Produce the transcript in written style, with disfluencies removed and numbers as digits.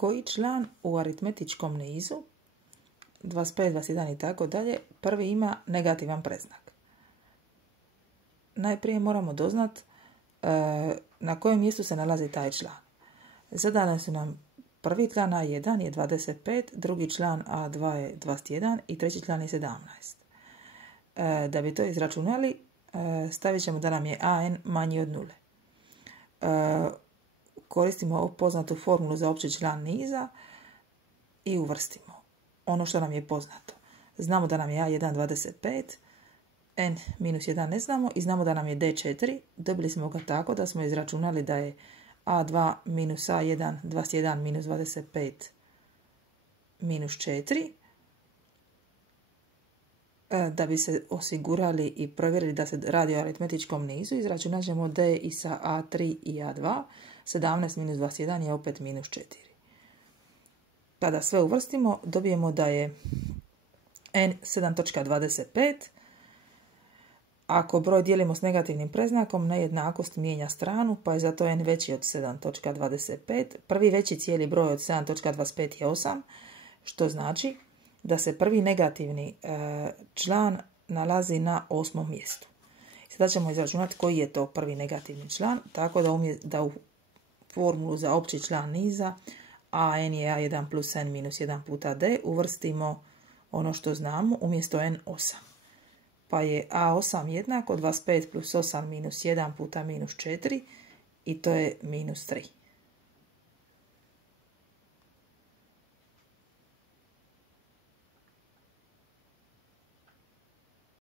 koji član u aritmetičkom nizu 25, 21 i tako dalje prvi ima negativan predznak. Najprije moramo doznat na kojem mjestu se nalazi taj član. Zadane su nam prvi član A1 je 25, drugi član A2 je 21 i treći član je 17. Da bi to izračunali, stavit ćemo da nam je AN manji od 0. Koristimo poznatu formulu za opći član niza i uvrstimo ono što nam je poznato. Znamo da nam je A1 25, N-1 ne znamo i znamo da nam je D4. Dobili smo ga tako da smo izračunali da je A2 minus A1 21 minus 25 minus 4. Da bi se osigurali i provjerili da se radi o aritmetičkom nizu, izračunat ćemo D i sa A3 i A2. 17 minus 21 je opet minus 4. Kada sve uvrstimo, dobijemo da je N 7.25. Ako broj dijelimo s negativnim predznakom, nejednakost mijenja stranu, pa je zato N veći od 7.25. Prvi veći cijeli broj od 7.25 je 8, što znači da se prvi negativni član nalazi na 8. mjestu. Sada ćemo izračunati koji je to prvi negativni član, tako da u formulu za opći član niza AN je A1 plus N minus 1 puta D uvrstimo ono što znamo umjesto N 8. Pa je A8 jednako 25 plus 8 minus 1 puta minus 4 i to je minus 3.